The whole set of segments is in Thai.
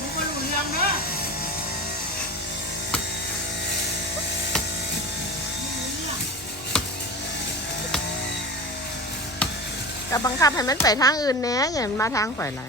มึงก็รู้เรื่องเด้ ก็บังคับให้มันไปทางอื่นแหน่อย่ามันมาทางฝ่ายไหล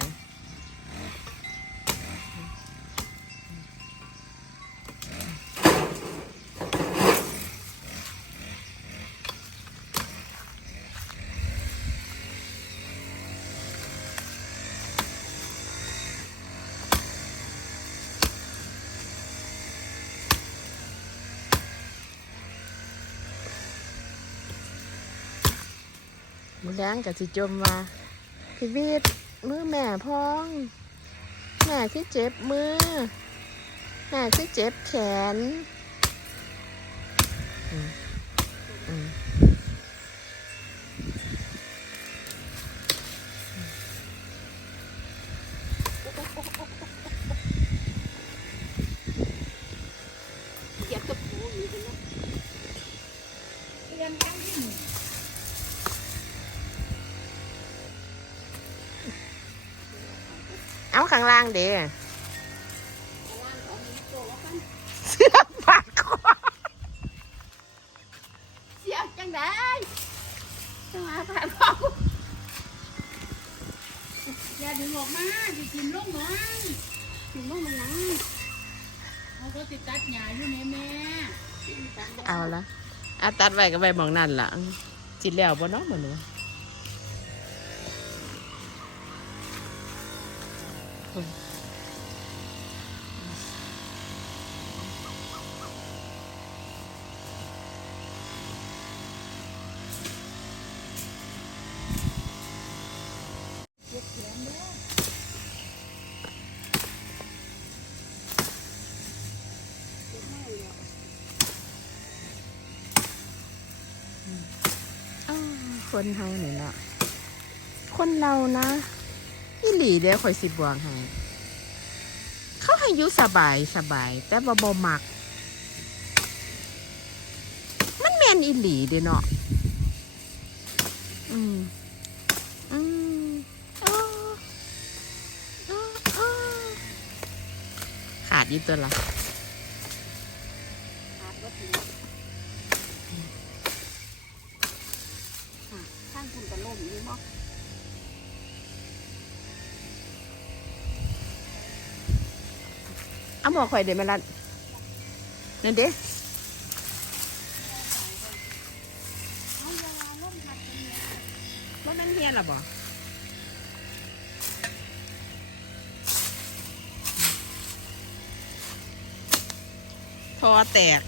มือแรงกับสิจมว่าพี่วิทย์มือแม่พอง แม่ที่เจ็บมือ แม่ที่เจ็บแขน อืมอืม เอาข้างล่างเด้ร้านของมีโตว่ากันเสื้อปากคอเสียจังได้จังมาผ่านพ่ออย่าดึงออกมาสิกินลงน้องถึงว่ามันยังเขาก็ติดตัดหญ้าอยู่ในแม่เอาละอาตัดไว้ก็ไว้หมองนั่นล่ะจิตแล้วบ่เนาะเหมือน คนเฮานี่เนาะคนเรานะ อีหลีเด้อข่อยสิบวงให้เขาให้อยู่สบายสบาย แต่บ่บ่มัก มันแม่นอีหลีเด้เนาะอืมอืมอ้ออ้ออ้อขาดอยู่ตัวละ เอาหมอข่อยเดี๋ยวมาลัดนั่นเด้เอาเวลาล่มพัดเป็นไงว่ามันเฮียนหรอบ่ทอแตก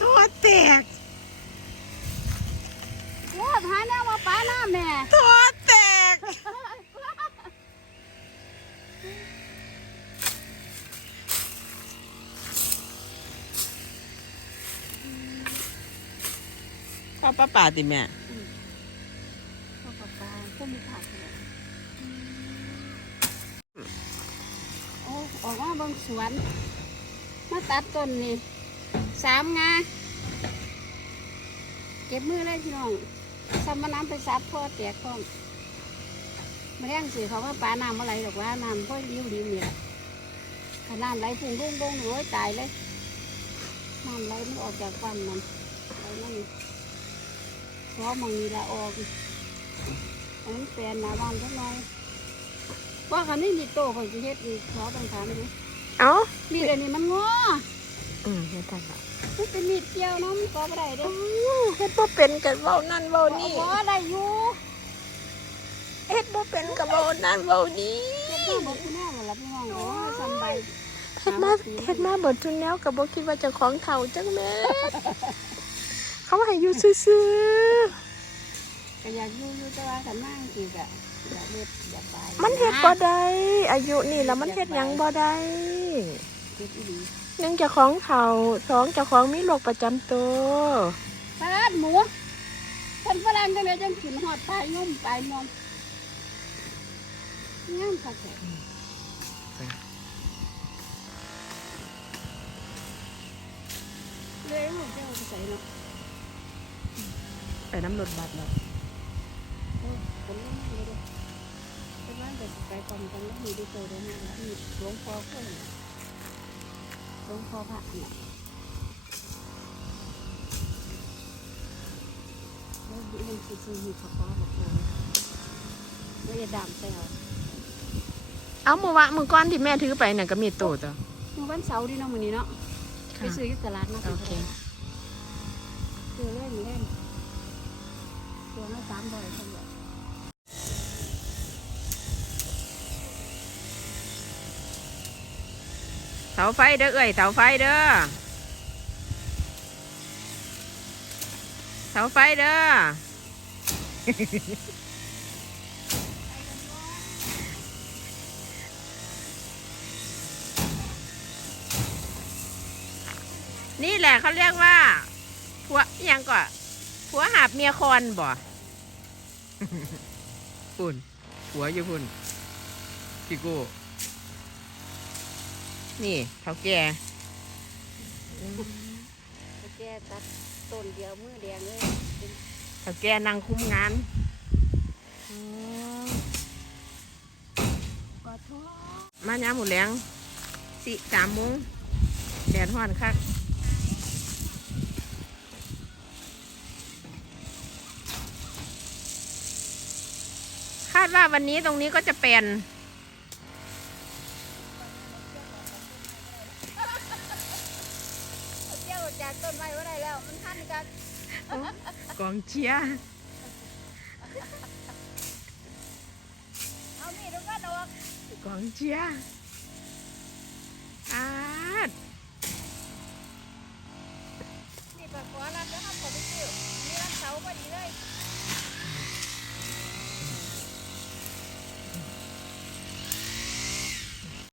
ทอแตก โอ้หาแนวว่าป้าหน้าแม่ ทอแตก ข้าวป้าป่าติแม่พ่อกับป้าพวกมีผักเลยโอ้ออกมาบางสวน มาตัดต้นนี่สามงาเก็บมือเลยพี่น้องซ้ำมาน้ำไปซับพ่อแตกพร้อมมาเลี้ยงสื่อเขาว่าปลาน้ำอะไรหรอกว่าน้ำพ่อริ้วริ้วเนี่ยขนาดไหลพุ่งรุ่งรุ่งโอ้ยตายเลยน้ำไหลมันออกจากฟันมันไหลนั่น เพราะมังมีละออกอันนี้แปลนหนาบ้านสักหน่อยว่าคันนี้มีโตเขาจะเฮ็ดอีกขอต้องถามดูเอ้ามีดอันนี้มันงออืมเฮ็ดทันละมันเป็นมีดเกี่ยวเนาะมันก็บ่ได้เด้อเฮ็ดบ่เป็นกันเว้านั่นเว้านี่บ่ได้อยู่เฮ็ดบ่เป็นกับเว้านั่นเว้านี้เฮ็ดมาบอกคุณแม่หมดละพี่น้องโอ้ยสำบายเฮ็ดมาเฮ็ดมาเบิดทุนแล้วก็บ่คิดว่าเจะของเฒ่าจังแม่ เขาให้อยู่ซื่อก็อยากอยู่อยู่แต่ว่ากันมากจริงๆอะอยากเล็ดอยากไปมันเฮ็ดบ่ได้อายุนี่แล้วมันเฮ็ดหยังบ่ได้เฮ็ดอีหลีหนึ่งเจ้าของเฒ่าสองเจ้าของมีโรคประจำตัวปลาดหมูคนฝรั่งจังเลยจังกินหอดปลายนุ่มปลายนมงามคักแท้เลยหมดเจ้าไปใส่เนาะ ไปน้ำรถบัสแล้วโอ้คนนี้ไม่ได้ไปบ้านแต่ไกลความกันแล้วมีได้โตได้มากแล้วมีหลวงพ่อเพื่อนหลวงพ่อพระเนี่ยแล้วมันคือซื้อมีข้าวป้าบอกเลยไม่ได้ดำใส่เอาเอามือวะมือก้อนที่แม่ถือไปน่ะก็มีโตจ้ะเมื่อวันเสาร์ดีเนาะมื้อนี้เนาะไปค่ะซื้อที่ตลาดมาโอเคซื้อเล่นเล่น ตัวละสามร้อยเท่าไหร่เสาไฟเด้อเอ้ยเสาไฟเด้อเสาไฟเด้อนี่แหละเขาเรียกว่าผัวอิหยังก่อน ผัวหาบเมียคอนบ่ปุ่นผัวอยู่พุ่นพี่กูนี่เท่าแก่แต่แกตัดต้นเดียวมือแดงเลยเป็นเท่าแก่นั่งคุ้มงานกอดท้อมาย้าหมูแรงสี่สามโมงแดดห้อนคัก ดว่าวันนี้ตรงนี้ก็จะเป็นเอาเจ้าจากต้นไม้ว่าได้แล้ว มันทันกันกองเชียร์เอามีดมันก็ดอกกองเชียร์อาด